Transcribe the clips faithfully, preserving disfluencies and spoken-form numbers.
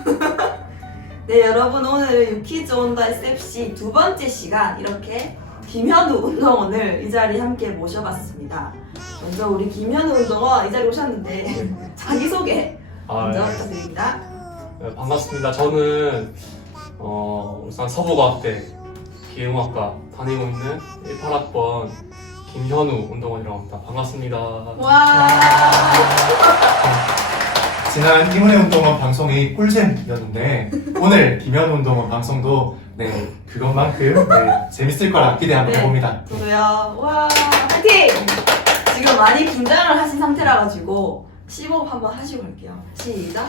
네, 여러분 오늘 유키즈 온 더 에스에프씨 두 번째 시간 이렇게 김현우 운동원을 이 자리에 함께 모셔봤습니다. 먼저 우리 김현우 운동원 이 자리에 오셨는데 자기소개 아, 먼저 네. 부탁드립니다. 네, 반갑습니다. 저는 어, 울산 서부과학대 기계공학과 다니고 있는 십팔 학번 김현우 운동원이라고 합니다. 반갑습니다. 와. 지난 이문의 운동원 방송이 꿀잼이었는데 오늘 김현우 운동원 방송도 네 그것만큼 네, 재밌을 거라 기대 한번 네. 해봅니다. 저도요. 와, 파이팅! 지금 많이 긴장을 하신 상태라 가지고 심호흡 한번 하시고 갈게요. 시작.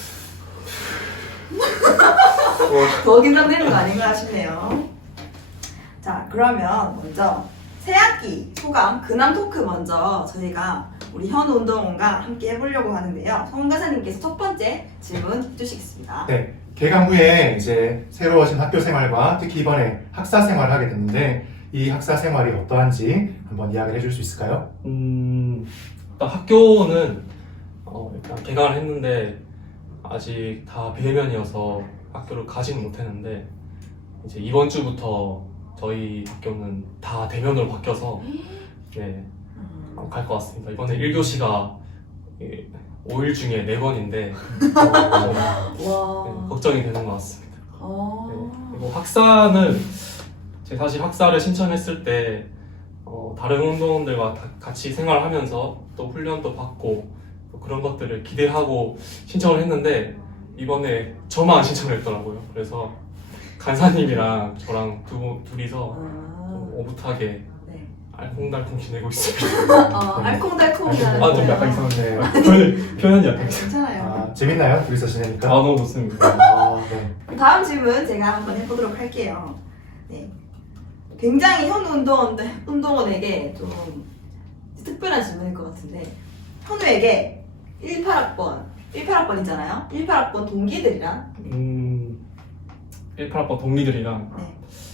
더 긴장되는 거 아닌가 싶네요. 자, 그러면 먼저 새학기 소감 근황 토크 먼저 저희가 우리 현우 운동원과 함께 해보려고 하는데요. 송 가사님께서 첫 번째 질문 해주시겠습니다. 네 개강 후에 이제 새로워진 학교 생활과 특히 이번에 학사 생활을 하게 됐는데 이 학사 생활이 어떠한지 한번 이야기를 해줄 수 있을까요? 음, 일단 학교는 어, 일단 개강을 했는데 아직 다 비대면이어서 학교를 가지는 못했는데 이제 이번 주부터 저희 학교는 다 대면으로 바뀌어서 네, 갈 것 같습니다. 이번에 일 교시가 오 일 중에 네 번인데 와. 네, 걱정이 되는 것 같습니다. 어. 네, 그리고 학사는 제가 사실 학사를 신청했을 때 어, 다른 운동원들과 다- 같이 생활하면서 또 훈련도 받고 또 그런 것들을 기대하고 신청을 했는데 이번에 저만 신청을 했더라고요. 그래서 간사님이랑 저랑 두, 분- 둘이서 좀 아. 오붓하게 네. 알콩달콩 지내고 있습니다. 어, 알콩달콩이라는 아, 좀 거예요. 약간 이상한데 표현, 표현이 약간 이상. 괜찮아요. 아, 재밌나요? 둘이서 아, 지내니까? 너무 좋습니다. 아, 네. 다음 질문 제가 한번 해보도록 할게요. 네. 굉장히 현우 운동원, 운동원에게 좀 특별한 질문일 것 같은데 현우에게 십팔 학번, 십팔 학번이잖아요. 십팔 학번 동기들이랑 음, 십팔 학번 동기들이랑 네.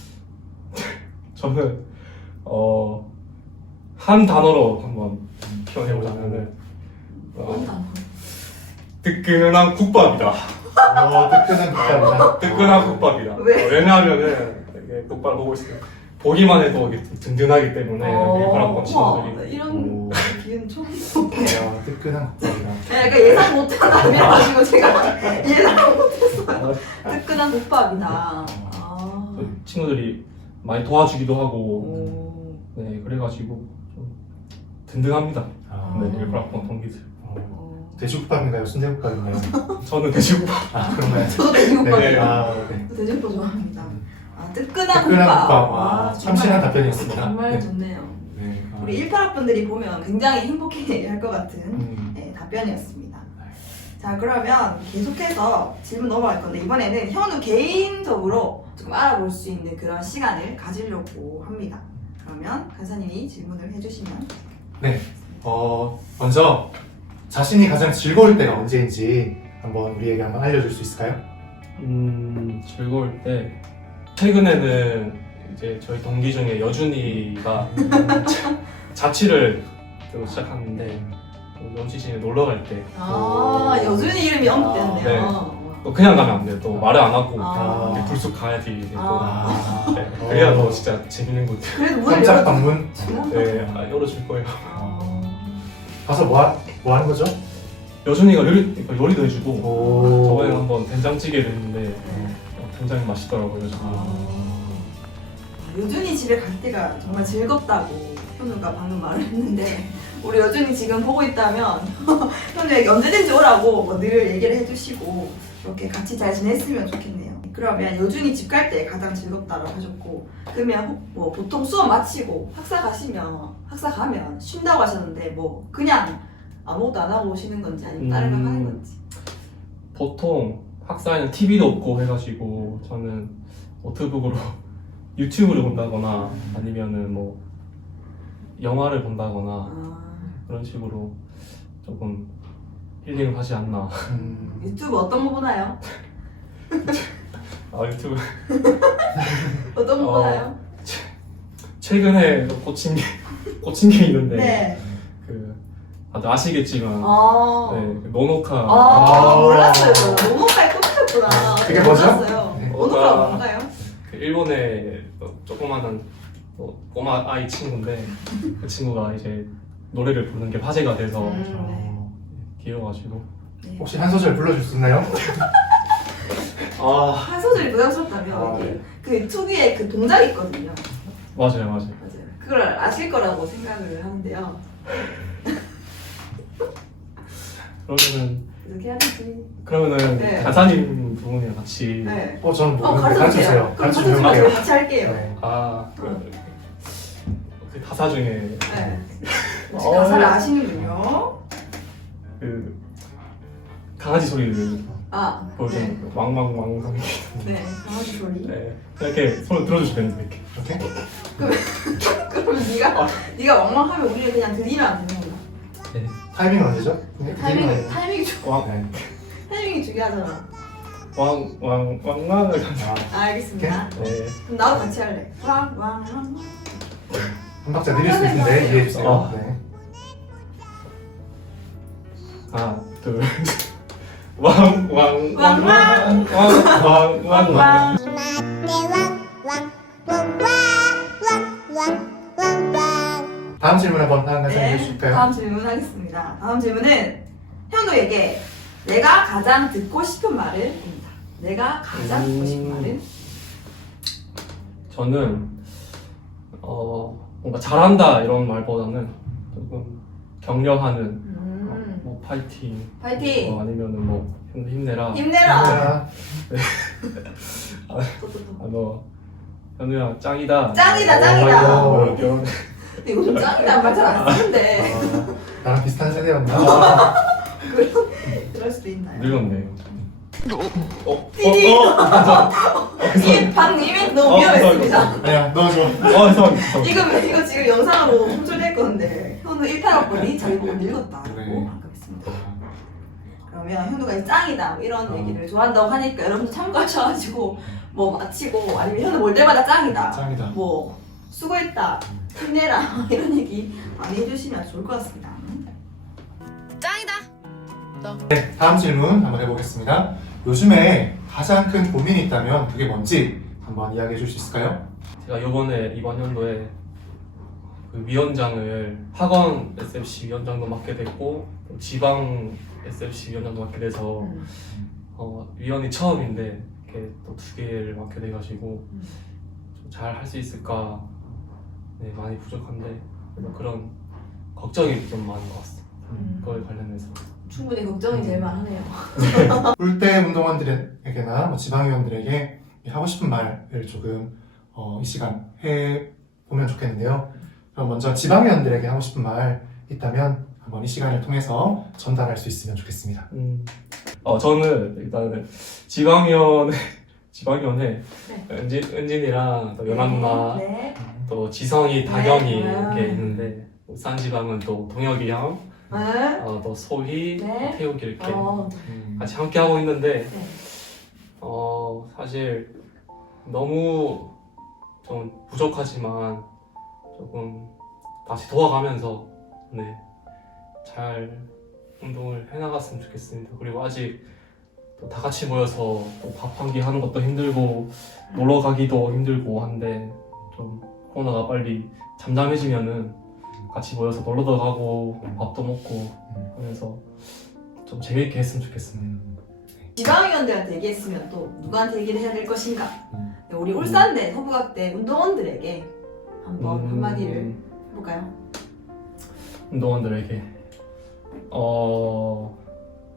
저는 어, 한 단어로 한번 표현해보자면은 어, 어떤 뜨끈한 국밥이다. 어, 뜨끈한 국밥이다. 뜨끈한 국밥이다. 왜? 어, 왜냐하면은 이게 국밥을 먹고 있으면 보기만 해도 이게 좀 든든하기 때문에 일반 학번 친구들이 어, 이런 오, 기운 처음 보네요. 아, 뜨끈한 국밥이다. 네, 약간 예상 못한 답이라가지고 제가 예상 못했어요. 뜨끈한 국밥이다. 아. 친구들이 많이 도와주기도 하고 오. 네 그래가지고 좀 든든합니다. 아, 네 일반 학번 동기들. 어, 어. 돼지국밥인가요? 순대국밥인가요? 저는 돼지국밥. 아, 그런가요? 저도 돼지국밥이에요. 아, 네. 돼지국밥 좋아합니다. 아, 뜨끈한, 뜨끈한 국밥. 국밥. 와, 참신한 답변이었습니다. 정말 네. 좋네요. 네. 아, 우리 십팔 학번들이 보면 굉장히 행복해 할 것 같은 음, 네, 답변이었습니다. 자, 그러면 계속해서 질문 넘어갈 건데 이번에는 현우 개인적으로 좀 알아볼 수 있는 그런 시간을 가지려고 합니다. 그러면 간사님이 질문을 해주시면. 네. 어, 먼저 자신이 가장 즐거울 때가 언제인지 한번 우리에게 한번 알려줄 수 있을까요? 음 즐거울 때 최근에는 이제 저희 동기 중에 여준이가 자- 자취를 또 시작하는데 또 여친이 놀러 갈 때 아, 오. 여준이 이름이 아, 언급되었네요. 또 그냥 가면 안 돼요. 또 말을 안 하고 아. 이렇게 불쑥 가야지 이제 또 아. 네, 그래야 더 진짜 재밌는 것 같아요. 그래도 문을 깜짝 열어주- 방문. 네, 아, 열어줄 거예요. 아. 가서 뭐, 하, 뭐 하는 거죠? 여준이가 요리, 그러니까 요리도 해주고 오. 저번에 한번 된장찌개를 했는데 어, 굉장히 맛있더라고요. 여준이. 아. 여준이 집에 갈 때가 정말 즐겁다고 현우가 방금 말을 했는데 우리 여준이 지금 보고 있다면 현우에게 언제든지 오라고 뭐 늘 얘기를 해주시고 이렇게 같이 잘 지냈으면 좋겠네요. 그러면 여준이 집 갈 때 가장 즐겁다고 하셨고 그러면 혹- 뭐 보통 수업 마치고 학사 가시면 학사 가면 쉰다고 하셨는데 뭐 그냥 아무것도 안 하고 오시는 건지 아니면 다른 거 음. 하는 건지. 보통 학사에는 티비도 없고 해가지고 저는 노트북으로 유튜브를 본다거나 아니면은 뭐 영화를 본다거나 아, 그런 식으로 조금 힐링을 하지 않나. 음, 유튜브 어떤 거 보나요? 아 유튜브 어떤 거 어, 보나요? 최근에 꽂힌 게 꽂힌 게 있는데 네. 그 다들 아시겠지만 아. 네, 그 노노카 아, 아. 몰랐어요. 저는. 모모카에 꽂혔구나. 그게 뭐죠? 몰랐어요. 네. 오노카가 아. 뭔가요? 그 일본의 조그마한 뭐 꼬마 아이 친구인데 그 친구가 이제 노래를 부르는 게 화제가 돼서 음, 네. 어, 귀여워가지고 네. 혹시 한 소절 불러줄 수 있나요? 아 한 소절이 부담스럽다면 아, 이게 네. 그 특유의 그 동작이 있거든요. 맞아요 맞아요. 맞아요. 그걸 아실 거라고 생각을 하는데요. 그러면은 이렇게 해야 되지. 그러면은 네. 가사님 부분이랑 같이 네. 어, 저는 어, 모르는데 가르쳐 주세요. 가르쳐주세요. 그럼 가르쳐주면 가르쳐 할게요. 주세요. 같이 할게요. 네. 아, 그, 그 가사 중에 네. 혹시 어. 가사를 아시는군요. 그 강아지 소리를 아, 보여주는 네. 그 왕왕왕 소리. 네, 강아지 소리. 네. 이렇게 손을 들어주시면 됩니다. 이렇게. 이렇게? 그러면 네가 네가 왕왕하면 우리를 그냥 들리면 안 되는 거야. 네. 타이밍은 언제죠? 타이밍 타이밍이 중 왕 네. 타이밍이 중요하잖아. 왕왕 왕왕을 아, 아, 알겠습니다. 네. 그럼 나도 같이 할래. 왕왕왕. 한 박자 느릴 수 있는데 이해해주세요. 어. 네. 하나 둘. 왕왕왕왕왕왕왕왕. 다음 질문 한번 한 가지 네, 해주실까요? 다음 질문 하겠습니다. 다음 질문은 현우에게 내가 가장 듣고 싶은 말은입니다. 내가 가장 듣고 싶은 음. 말은? 저는 어 뭔가 잘한다 이런 말보다는 조금 격려하는 어, 음, 뭐 파이팅 파이팅! 어, 아니면은 뭐 현우 힘내라. 힘내라! 네. 아 너 현우야 짱이다. 짱이다, 짱이다. 어, 뭐 이런. 근데 요즘 짱이라는 말 잘 안 쓰는데 아, 나랑 비슷한 세대였나? 그런, 그럴 수도 있나요? 늙었네. 어? 어? 띠리! 어? 어? 이게 방금 이벤트 너무 어, 위험했습니다. 아니야, 넣어줘. 어, 죄송합니다. 이거, 이거 지금 영상으로 송출될 건데 현우 일탈학번이 저희 보고 늙었다고 네. 방금 했습니다. 그러면 현우가 이제 짱이다 뭐 이런 어. 얘기를 좋아한다고 하니까 여러분도 참고하셔가지고 뭐 마치고 아니면 현우 볼 때마다 짱이다 짱이다. 뭐 수고했다 힘내라 이런 얘기 많이 해주시면 좋을 것 같습니다. 다음 질문 한번 해보겠습니다. 요즘에 가장 큰 고민이 있다면 그게 뭔지 한번 이야기해 줄 수 있을까요? 제가 이번에 이번 연도에 그 위원장을 학원 에스에프씨 위원장도 맡게 됐고 또 지방 에스에프씨 위원장도 맡게 돼서 음. 어, 위원이 처음인데 이렇게 또 두 개를 맡게 돼가지고 음. 좀 잘 할 수 있을까 네, 많이 부족한데 그래서 그런 걱정이 좀 많은 것 같습니다. 음. 그거에 관련해서 충분히 걱정이 될 만하네요. 꿀대 운동원들에게나 뭐 지방위원들에게 하고 싶은 말을 조금 어, 이 시간 해보면 좋겠는데요. 그럼 먼저 지방위원들에게 하고 싶은 말 있다면 한번 이 시간을 통해서 전달할 수 있으면 좋겠습니다. 음. 어 저는 일단은 지방위원 지방위원회 네. 은진 은진이랑 또 연아 누나 네. 또 지성이 다경이 네. 이렇게 있는데 울산지방은 또 동혁이 형, 네. 어, 또 소희, 네. 태욱이 이렇게 어, 음. 같이 함께 하고 있는데 네. 어 사실 너무 좀 부족하지만 조금 다시 도와가면서 네 잘 운동을 해나갔으면 좋겠습니다. 그리고 아직 또 다 같이 모여서 밥 한 끼 하는 것도 힘들고 놀러 가기도 힘들고 한데 좀 코로나가 빨리 잠잠해지면은 같이 모여서 놀러도 가고 밥도 먹고 하면서 좀 재밌게 했으면 좋겠습니다. 음. 지방위원들한테 얘기했으면 또 누구한테 얘기를 해야 될 것인가? 음. 네, 우리 울산대, 서부각대 운동원들에게 한번 음, 한마디를 해볼까요? 운동원들에게 어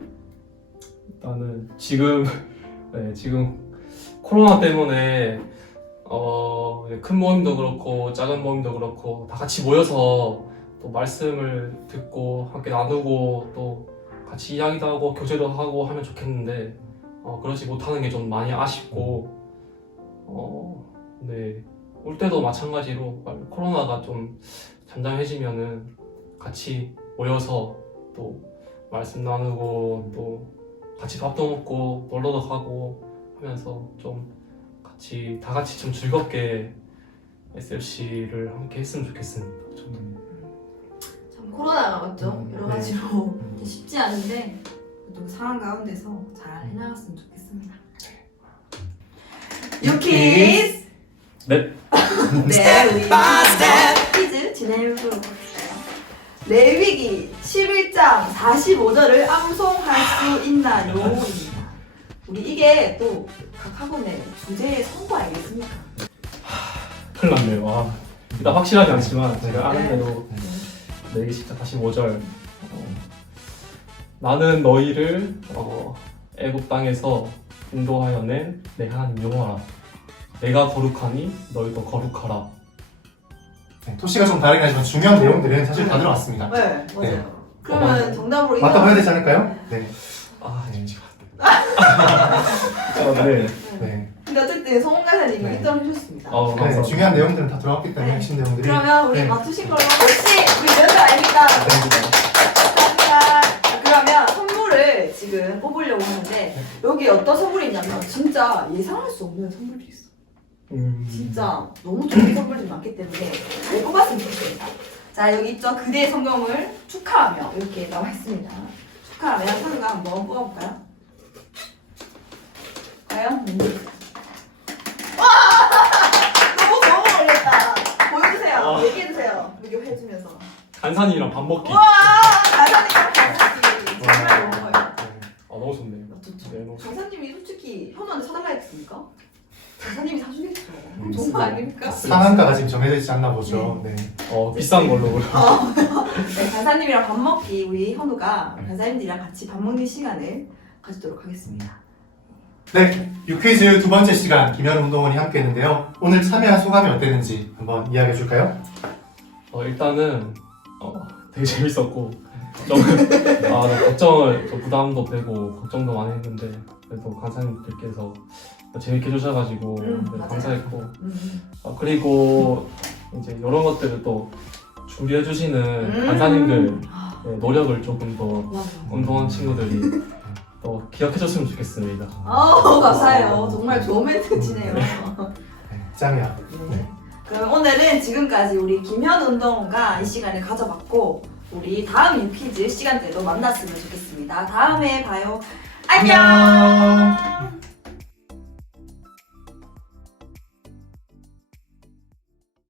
일단은 지금 네, 지금 코로나 때문에 어, 큰 모임도 그렇고 작은 모임도 그렇고 다 같이 모여서 또 말씀을 듣고 함께 나누고 또 같이 이야기도 하고 교제도 하고 하면 좋겠는데 어, 그러지 못하는 게 좀 많이 아쉽고 어, 네, 올 때도 마찬가지로 빨리 코로나가 좀 잠잠해지면은 같이 모여서 또 말씀 나누고 또 같이 밥도 먹고 놀러도 가고 하면서 좀 같이 다 같이 좀 즐겁게 에스에프씨를 함께 했으면 좋겠습니다. 저는. 참 코로나가 맞죠? 음, 여러 네. 가지로 음. 쉽지 않은데 또 상황 가운데서 잘 해나갔으면 좋겠습니다. 유키즈 네. 네, 우리 퀴즈 진행해보도록 하겠습니다. 레위기 십일 장 사십오 절을 암송할 수 있나요? 입니다. 우리 이게 또 각 학원의 주제의 선거 아니겠습니까? 큰일 났네요. 아, 일단 확실하지 않지만 제가 아는 네. 대로 레위기 십 장 사십오 절 어, 나는 너희를 어, 애굽 땅에서 인도하여 낸 내 하나님 여호와라. 내가 거룩하니 너희도 거룩하라. 네, 토시가 좀 다르긴 하지만 중요한 내용들은 사실 다 들어왔습니다. 네, 맞아요. 네. 그러면 정답으로 맞다고 해야 되지 않을까요? 네. 아, 잠시만. 아, 네. 네. 근데 어쨌든 성훈 가사님이 네. 일 점 해주셨습니다. 어, 네, 감사합니다. 중요한 내용들은 다 들어왔기 때문에 네. 핵심 내용들이. 그러면 우리 네. 맞추신 걸로 역시 우리 연습 아닙니까? 감사합니다. 자, 그러면 선물을 지금 뽑으려고 하는데 여기 어떤 선물이 있냐면 진짜 예상할 수 없는 선물들이 있어. 음, 진짜 너무 좋은 선물들이 많기 때문에 잘 뽑았으면 좋겠습니다. 자, 여기 있죠. 그대의 성경을 축하하며 이렇게 나와 있습니다. 축하하며 선우가 한번 뽑아볼까요? 과연? 음. 와! 너무 너무 어렵다. 보여주세요. 아. 얘기해주세요. 비교해주면서. 간사님이랑 밥 먹기. 와! 가사님이랑 반갑지. 정말 너무 어려워요. 아, 너무 좋네요. 좋죠. 네, 너무 좋 강사님이 솔직히 현우한테 사달라 했습니까? 강사님이 사주겠죠. 음, 정말 아닙니까? 상한가가 지금 정해져 있지 않나 보죠. 네. 어, 비싼 걸로. 네, 간사님이랑 밥 먹기 우리 현우가 간사님들이랑 같이 밥 먹는 시간을 가지도록 하겠습니다. 네, 유퀴즈 두 번째 시간 김현우 운동원이 함께 했는데요. 오늘 참여한 소감이 어땠는지 한번 이야기해 줄까요? 어, 일단은 어, 되게 재밌었고 좀 아, 네, 걱정을 좀 부담도 되고 걱정도 많이 했는데 그래도 간사님들께서 재밌게 해주셔가지고 음, 네, 맞아요. 감사했고 음. 어, 그리고 이제 이런 것들을 또 준비해주시는 음. 간사님들 아, 네, 노력을 조금 더 맞아. 운동원 친구들이 또 기억해줬으면 좋겠습니다. 아우 감사해요. 정말 좋은 멘트 치네요. 네, 짱이야. 네. 그럼 오늘은 지금까지 우리 김현 운동원과 이 시간을 가져봤고 우리 다음 유퀴즈 시간 때도 만났으면 좋겠습니다. 다음에 봐요. 안녕. 안녕.